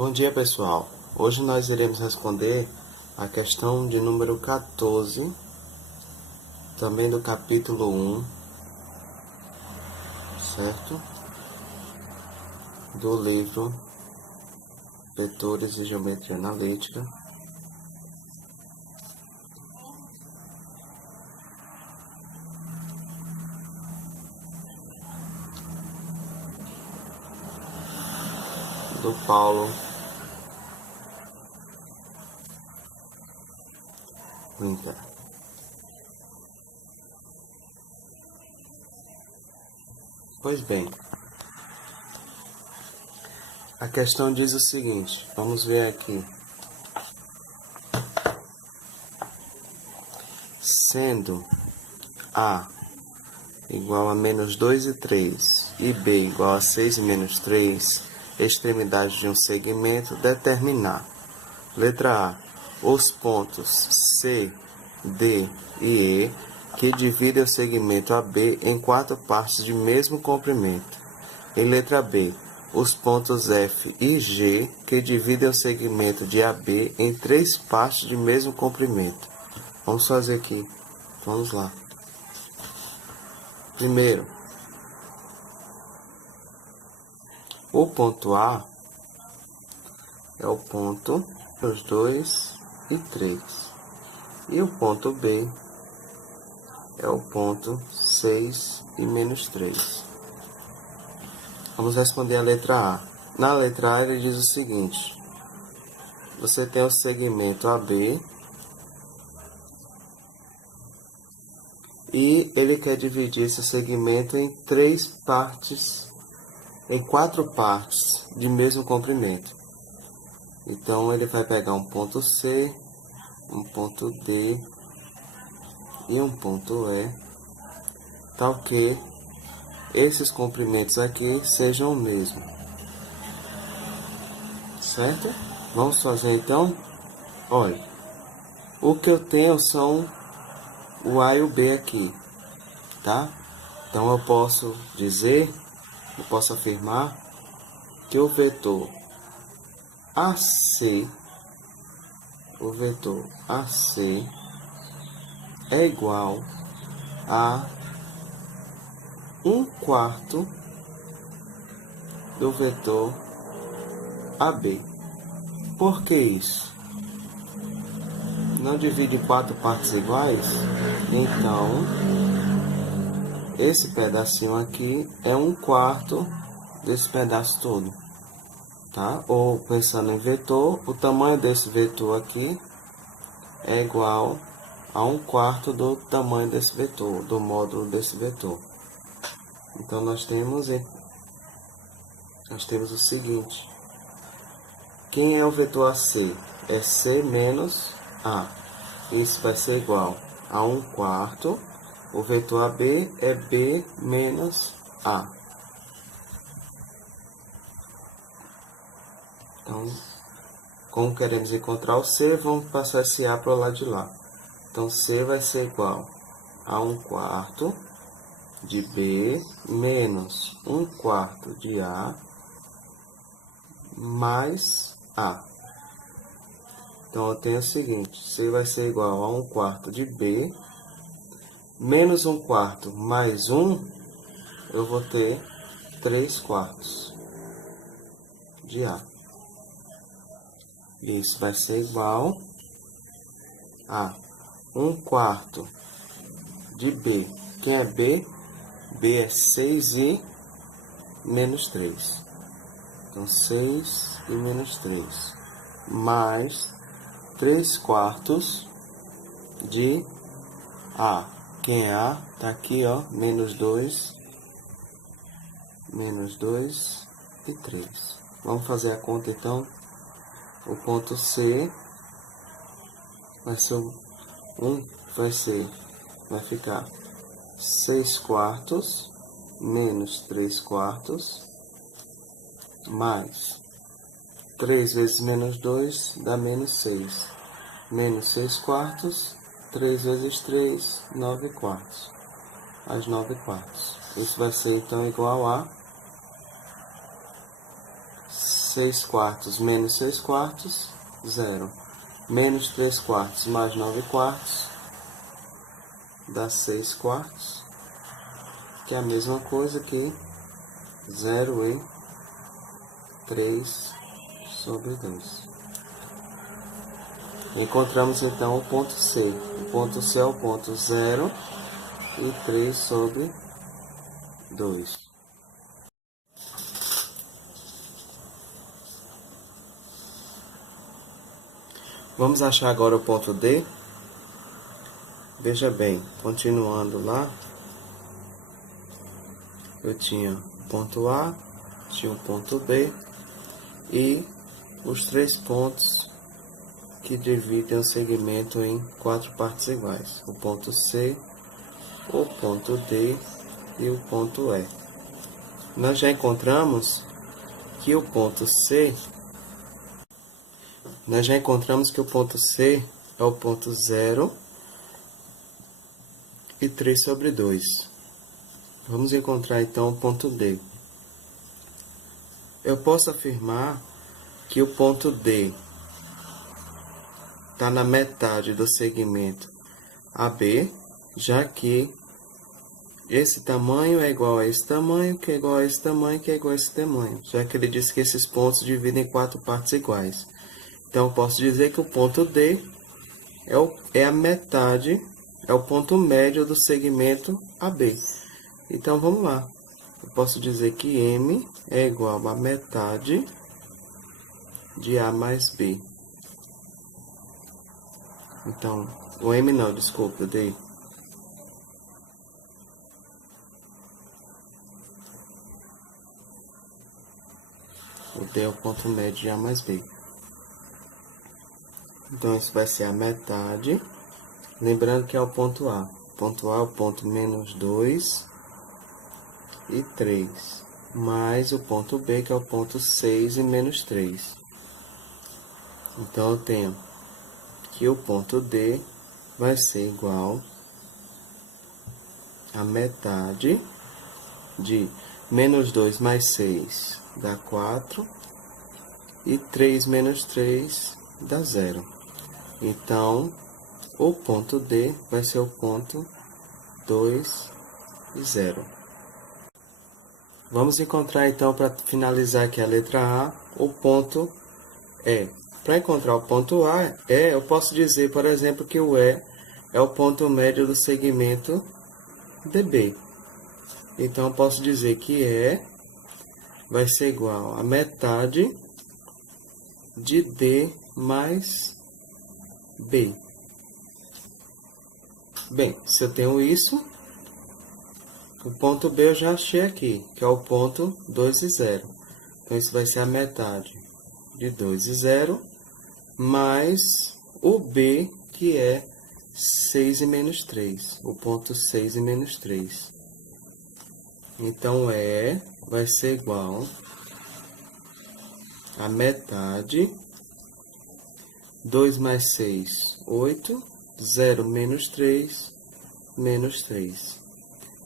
Bom dia, pessoal. Hoje nós iremos responder a questão de número 14, também do capítulo 1, certo? Do livro Vetores e Geometria Analítica. Do Paulo Winter. Pois bem, a questão diz o seguinte, vamos ver aqui. Sendo A igual a menos 2 e 3 e B igual a 6 e menos 3, extremidades de um segmento, determinar. Letra A. Os pontos C, D e E que dividem o segmento AB em 4 partes de mesmo comprimento. E letra B. Os pontos F e G que dividem o segmento de AB em 3 partes de mesmo comprimento. Vamos fazer aqui. Vamos lá. Primeiro, o ponto A é o ponto os 2 e 3. E o ponto B é o ponto 6 e menos 3. Vamos responder a letra A. Na letra A ele diz o seguinte. Você tem o segmento AB e ele quer dividir esse segmento em 4 partes de mesmo comprimento. Então, ele vai pegar um ponto C, um ponto D e um ponto E, tal que esses comprimentos aqui sejam o mesmo. Certo? Vamos fazer então? Olha, o que eu tenho são o A e o B aqui, tá? Então, eu posso afirmar que o vetor AC é igual a 1/4 do vetor AB. Por que isso? Não divide em 4 partes iguais? Então, esse pedacinho aqui é 1/4 desse pedaço todo. Tá? Ou pensando em vetor, o tamanho desse vetor aqui é igual a 1/4 do tamanho desse vetor, do módulo desse vetor. Então nós temos o seguinte. Quem é o vetor AC? É C menos A. Isso vai ser igual a 1/4. O vetor AB é B menos A. Então, como queremos encontrar o C, vamos passar esse A para o lado de lá. Então, C vai ser igual a 1/4 de B menos 1/4 de A mais A. Então, eu tenho o seguinte, C vai ser igual a 1/4 de B menos 1/4 mais 1, eu vou ter 3/4 de A. Isso vai ser igual a 1/4 de B. Quem é B? B é 6 e menos 3. Então, 6 e menos 3. Mais 3/4 de A. Quem é A? Tá aqui, ó. Menos 2 e 3. Vamos fazer a conta, então. O ponto C vai ficar 6/4 menos 3/4 mais 3 vezes menos 2 dá menos 6. Menos 6/4, 3 vezes 3, 9/4. As 9/4. Isso vai ser então igual a 6 quartos menos 6 quartos, 0. Menos 3 quartos mais 9 quartos, dá 6 quartos, que é a mesma coisa que 0,3/2. Encontramos então o ponto C. O ponto C é o ponto 0,3/2. Vamos achar agora o ponto D. Veja bem, continuando lá, eu tinha o ponto A, tinha o ponto B e os 3 pontos que dividem o segmento em 4 partes iguais. O ponto C, o ponto D e o ponto E. Nós já encontramos que o ponto C é o ponto 0,3/2. Vamos encontrar então o ponto D. Eu posso afirmar que o ponto D está na metade do segmento AB, já que esse tamanho é igual a esse tamanho, que é igual a esse tamanho, que é igual a esse tamanho, já que ele diz que esses pontos dividem em 4 partes iguais. Então, eu posso dizer que o ponto D é a metade, é o ponto médio do segmento AB. Então, vamos lá. Eu posso dizer que M é igual a metade de A mais B. Então, o M não, desculpa, o D. O D é o ponto médio de A mais B. Então, isso vai ser a metade. Lembrando que é o ponto A. O ponto A é o ponto menos 2 e 3. Mais o ponto B, que é o ponto 6 e menos 3. Então, eu tenho que o ponto D vai ser igual a metade de menos 2 mais 6 dá 4. E 3 menos 3 dá 0. Então, o ponto D vai ser o ponto 2 e 0. Vamos encontrar, então, para finalizar aqui a letra A, o ponto E. Para encontrar o ponto A, eu posso dizer, por exemplo, que o E é o ponto médio do segmento DB. Então, eu posso dizer que E vai ser igual a metade de D mais B. Bem, se eu tenho isso, o ponto B eu já achei aqui, que é o ponto 2 e 0. Então, isso vai ser a metade de 2 e 0, mais o B, que é 6 e menos 3. O ponto 6 e menos 3. Então, E vai ser igual a metade, 2 mais 6, 8, 0 menos 3, menos 3.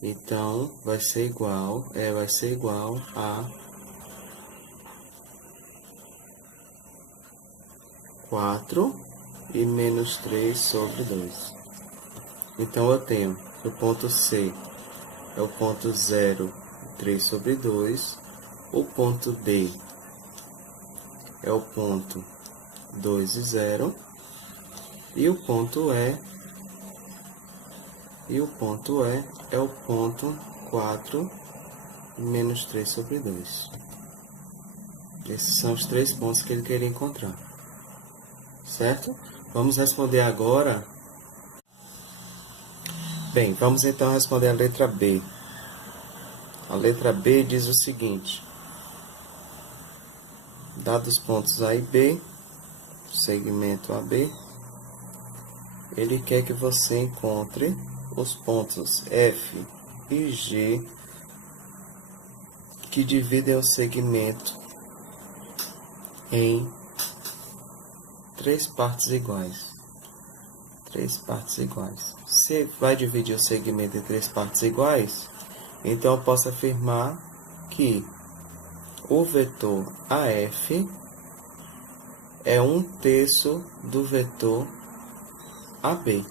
Então, vai ser igual a 4 e menos 3/2. Então, eu tenho que o ponto C é o ponto 0,3/2, o ponto D é o ponto 2 e 0, e o ponto E é o ponto 4 menos 3/2. Esses são os 3 pontos que ele queria encontrar. Certo? Vamos responder agora. Bem, vamos então responder a letra B. A letra B diz o seguinte: dados os pontos A e B, segmento AB, ele quer que você encontre os pontos F e G que dividem o segmento em 3 partes iguais. 3 partes iguais. Se vai dividir o segmento em 3 partes iguais, então eu posso afirmar que o vetor AF é 1/3 do vetor AB.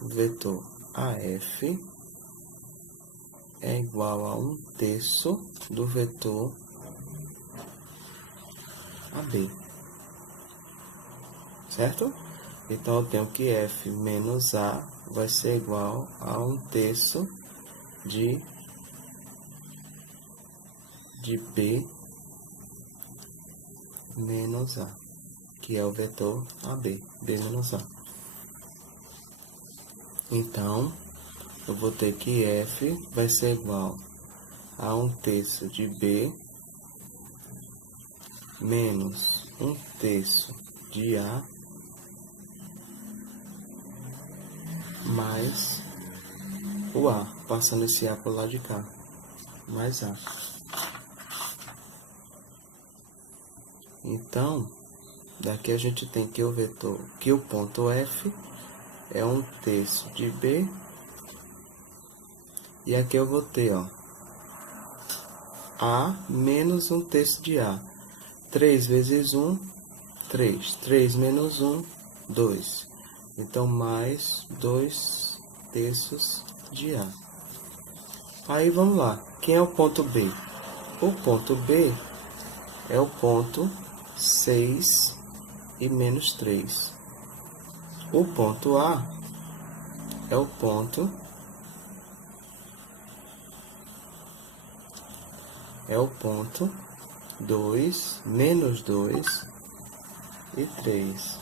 O vetor AF é igual a 1/3 do vetor AB. Certo? Então, eu tenho que F menos A vai ser igual a 1/3 de B menos A, que é o vetor AB, B menos A. Então, eu vou ter que F vai ser igual a 1/3 de B menos 1/3 de A mais o A, passando esse A para o lado de cá, mais A. Então, daqui a gente tem que o ponto F é 1/3 de B, e aqui eu vou ter, ó, A menos 1/3 de A. 3 vezes 1, 3. 3 menos 1, 2. Então, mais 2/3 de A. Aí, vamos lá. Quem é o ponto B? O ponto B é o ponto 6 e menos 3. O ponto A é o ponto 2, menos 2 e 3.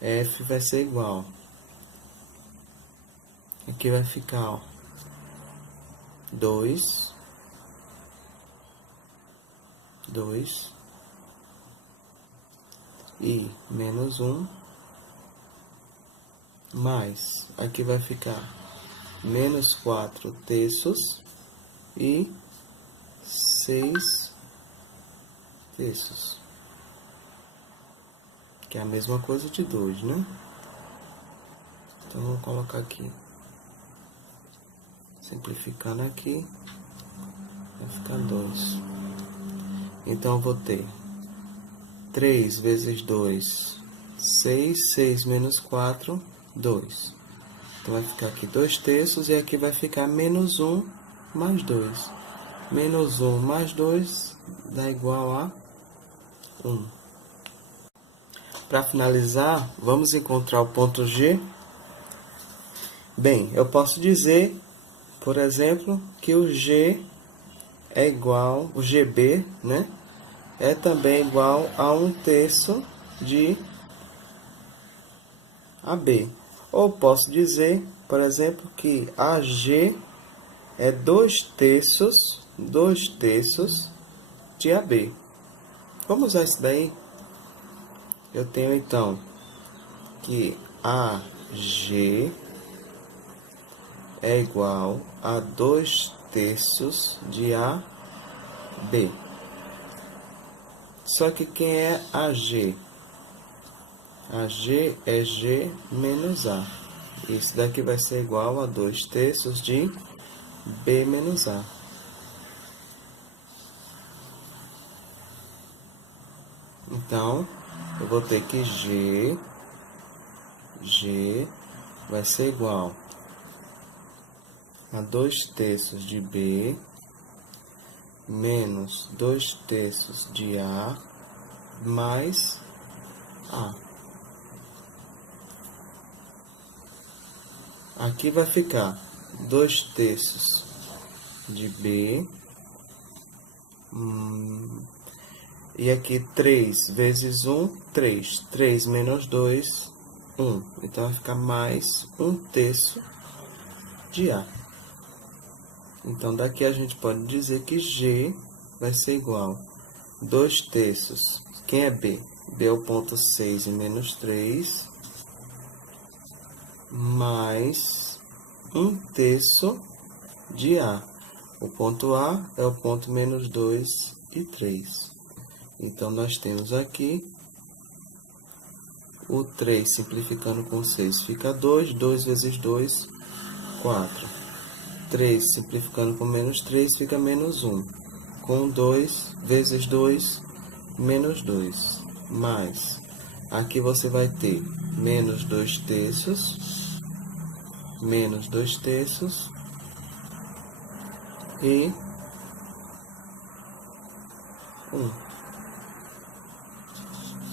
F vai ser igual. Aqui vai ficar, ó, 2 e menos 1, mais, aqui vai ficar menos 4/3 e 6/3, que é a mesma coisa de 2, né? Então, vou colocar aqui, simplificando aqui, vai ficar 2. Então, eu vou ter 3 vezes 2, 6, 6 menos 4, 2. Então, vai ficar aqui 2/3 e aqui vai ficar menos 1 mais 2. Menos 1 mais 2 dá igual a 1. Para finalizar, vamos encontrar o ponto G. Bem, eu posso dizer, por exemplo, que o G é igual, o GB, né? É também igual a 1/3 de AB. Ou posso dizer, por exemplo, que AG é 2/3 de AB. Vamos usar isso daí? Eu tenho, então, que AG é igual a 2/3 de AB. Só que quem é AG? AG é G menos A. Isso daqui vai ser igual a 2/3 de B menos A. Então, eu vou ter que G vai ser igual a 2/3 de B menos 2/3 de A mais A. Aqui vai ficar 2/3 de B, e aqui 3 vezes 1, 3. 3 menos 2, 1. Então, vai ficar mais 1/3 de A. Então, daqui a gente pode dizer que G vai ser igual a 2/3. Quem é B? B é o ponto 6 e menos 3, mais 1/3 de A. O ponto A é o ponto menos 2 e 3. Então, nós temos aqui o 3 simplificando com 6 fica 2. 2 vezes 2, 4. 3 simplificando por menos 3 fica menos 1. Com 2 vezes 2, menos 2. Mais, aqui você vai ter menos 2 terços, menos 2 terços e 1.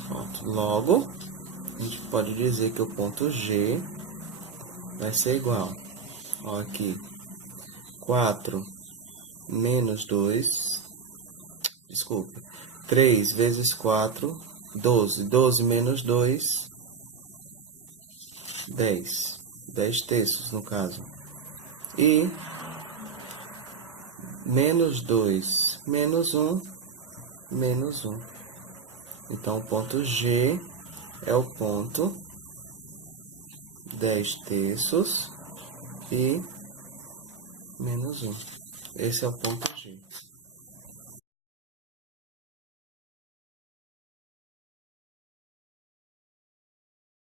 Pronto. Logo, a gente pode dizer que o ponto G vai ser igual, ó, aqui, 4 menos 2, desculpa, 3 vezes 4, 12. 12 menos 2, 10. 10 terços, no caso. E menos 2 menos 1, menos 1. Então, o ponto G é o ponto 10 terços e menos 1. Esse é o ponto G.